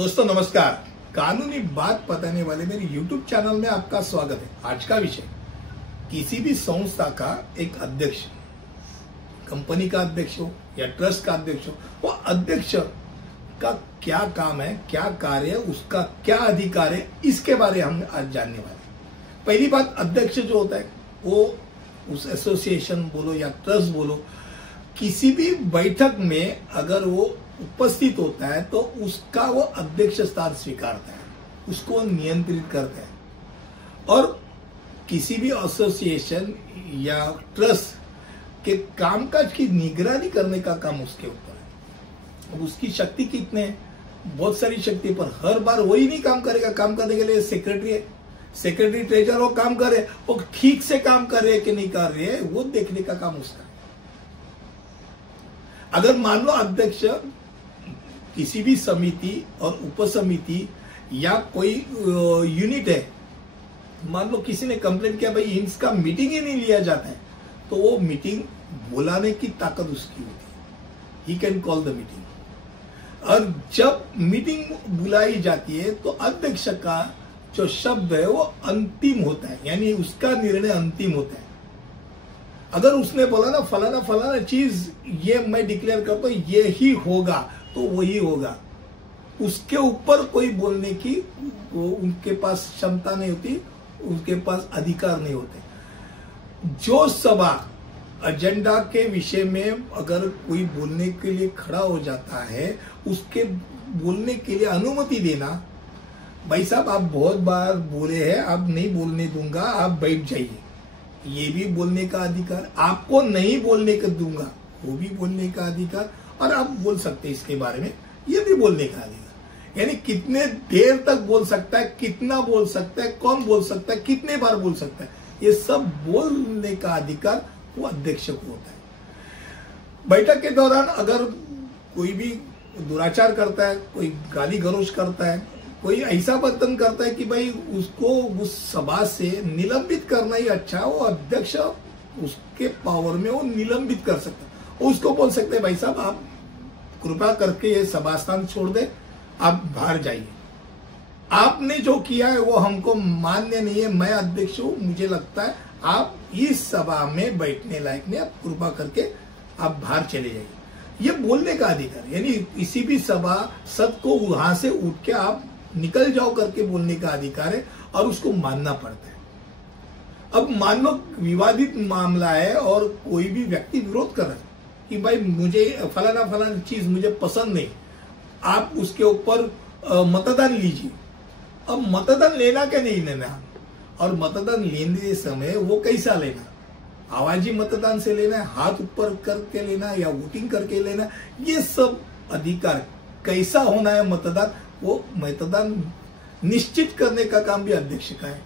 दोस्तों नमस्कार। कानूनी बात बताने वाले मेरे YouTube चैनल में आपका स्वागत है। आज का विषय किसी भी संस्था का एक अध्यक्ष, कंपनी का अध्यक्ष हो या ट्रस्ट का अध्यक्ष हो, वो अध्यक्ष का क्या काम है, क्या कार्य है, उसका क्या अधिकार है, इसके बारे में हम आज जानने वाले हैं। पहली बात, अध्यक्ष जो होता है वो उस एसोसिएशन बोलो या ट्रस्ट बोलो, किसी भी बैठक में अगर वो उपस्थित होता है तो उसका वो अध्यक्ष स्थान स्वीकारता है, उसको नियंत्रित करता है। और किसी भी एसोसिएशन या ट्रस्ट के कामकाज की निगरानी करने का काम उसके ऊपर है। अब उसकी शक्ति कितने है, बहुत सारी शक्ति, पर हर बार वही नहीं काम करेगा। काम करने के लिए सेक्रेटरी है, सेक्रेटरी ट्रेजर वो काम करे, वो ठीक से काम कर रहे कि नहीं कर रहे है, वो देखने का काम उसका है। अगर मान लो अध्यक्ष किसी भी समिति और उपसमिति या कोई यूनिट है, मान लो किसी ने कंप्लेंट किया भाई इसका मीटिंग ही नहीं लिया जाता है, तो वो मीटिंग बुलाने की ताकत उसकी होती है। He can call the meeting. और जब मीटिंग बुलाई जाती है तो अध्यक्ष का जो शब्द है वो अंतिम होता है, यानी उसका निर्णय अंतिम होता है। अगर उसने बोला ना फलाना फलाना चीज ये मैं डिक्लेयर करता हूं ये ही होगा, तो वही होगा। उसके ऊपर कोई बोलने की उनके पास क्षमता नहीं होती, उनके पास अधिकार नहीं होते। जो सभा एजेंडा के विषय में अगर कोई बोलने के लिए खड़ा हो जाता है, उसके बोलने के लिए अनुमति देना, भाई साहब आप बहुत बार बोले हैं, आप नहीं बोलने दूंगा, आप बैठ जाइए, ये भी बोलने का अधिकार। आपको नहीं बोलने का दूंगा, वो भी बोलने का अधिकार। और आप बोल सकते हैं इसके बारे में, ये भी बोलने का अधिकार। यानी कितने देर तक बोल सकता है, कितना बोल सकता है, कौन बोल सकता है, कितने बार बोल सकता है, ये सब बोलने का अधिकार वो अध्यक्ष को होता है। बैठक के दौरान अगर कोई भी दुराचार करता है, कोई गाली गलौज करता है, कोई ऐसा बर्तन करता है कि भाई उसको उस सभा से निलंबित करना ही अच्छा है, वो अध्यक्ष उसके पावर में वो निलंबित कर सकता है। उसको बोल सकते हैं भाई साहब आप कृपा करके ये सभा स्थान छोड़ दे, आप बाहर जाइए, आपने जो किया है वो हमको मान्य नहीं है, मैं अध्यक्ष हूं, मुझे लगता है आप इस सभा में बैठने लायक नहीं, आप कृपा करके आप बाहर चले जाइए। ये बोलने का अधिकार, यानी किसी भी सभा सद को वहां से उठ के आप निकल जाओ करके बोलने का अधिकार है, और उसको मानना पड़ता है। अब मान लो विवादित मामला है और कोई भी व्यक्ति विरोध कर रहा है कि भाई मुझे फलाना फलाना चीज मुझे पसंद नहीं, आप उसके ऊपर मतदान लीजिए। अब मतदान लेना क्या नहीं लेना, और मतदान लेने समय वो कैसा लेना, आवाजी मतदान से लेना है, हाथ ऊपर करके लेना या वोटिंग करके लेना, ये सब अधिकार कैसा होना है मतदान, वो मतदान निश्चित करने का काम भी अध्यक्ष का है।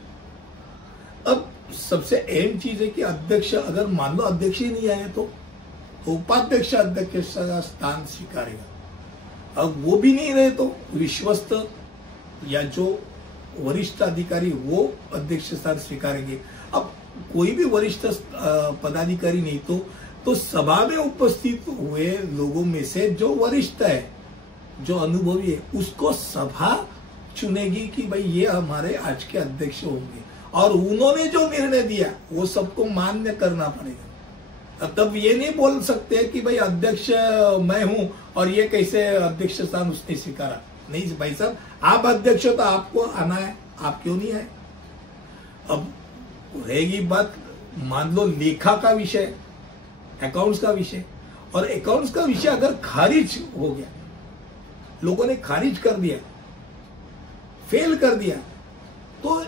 अब सबसे अहम चीज है कि अध्यक्ष अगर मान लो अध्यक्ष ही नहीं आए तो उपाध्यक्ष अध्यक्ष का स्थान स्वीकारेगा। अब वो भी नहीं रहे तो विश्वस्त या जो वरिष्ठ अधिकारी वो अध्यक्ष स्थान स्वीकारेंगे। अब कोई भी वरिष्ठ पदाधिकारी नहीं तो सभा में उपस्थित हुए लोगों में से जो वरिष्ठ है, जो अनुभवी है, उसको सभा चुनेगी कि भाई ये हमारे आज के अध्यक्ष होंगे, और उन्होंने जो निर्णय दिया वो सबको मान्य करना पड़ेगा। तब ये नहीं बोल सकते कि भाई अध्यक्ष मैं हूं और ये कैसे अध्यक्ष स्थान उसने स्वीकारा। नहीं भाई साहब, आप अध्यक्ष हो तो आपको आना है, आप क्यों नहीं आए। अब रहेगी बात, मान लो लेखा का विषय, अकाउंट्स का विषय, और अकाउंट्स का विषय अगर खारिज हो गया, लोगों ने खारिज कर दिया, फेल कर दिया, तो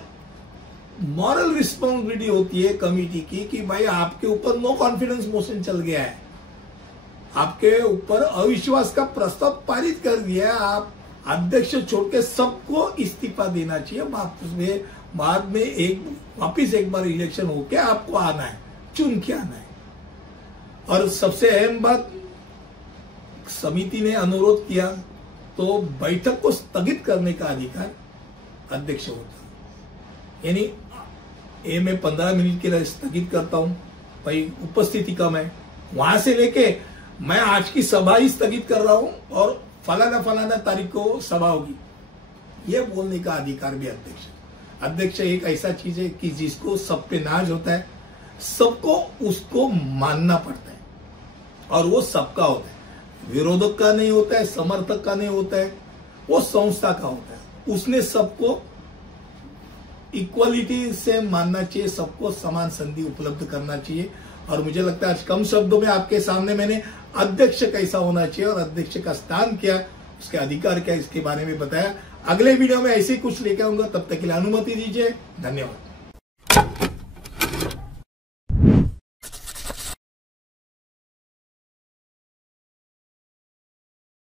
मॉरल रिस्पॉन्सिबिलिटी होती है कमिटी की कि भाई आपके ऊपर नो कॉन्फिडेंस मोशन चल गया है, आपके ऊपर अविश्वास का प्रस्ताव पारित कर दिया है, आप अध्यक्ष छोड़ के सबको इस्तीफा देना चाहिए। बाद में वापिस एक बार इलेक्शन होके आपको आना है, चुन के आना है। और सबसे अहम बात, समिति ने अनुरोध किया तो बैठक को स्थगित करने का अधिकार अध्यक्ष होता है। यानी ये मैं 15 मिनट के लिए स्थगित करता हूं, भाई उपस्थिति कम है, वहां से लेके मैं आज की सभा ही स्थगित कर रहा हूं और फलाना फलाना तारीख को सभा होगी, ये बोलने का अधिकार भी अध्यक्ष एक ऐसा चीज है कि जिसको सब पे नाज होता है, सबको उसको मानना पड़ता है और वो सबका होता है, विरोधक का नहीं होता है, समर्थक का नहीं होता है, वो संस्था का होता है। उसने सबको इक्वलिटी से मानना चाहिए, सबको समान संधि उपलब्ध करना चाहिए। और मुझे लगता है आज कम शब्दों में आपके सामने मैंने अध्यक्ष कैसा होना चाहिए और अध्यक्ष का स्थान क्या, उसके अधिकार क्या, इसके बारे में बताया। अगले वीडियो में ऐसे कुछ लेकर आऊंगा, तब तक के लिए अनुमति दीजिए। धन्यवाद।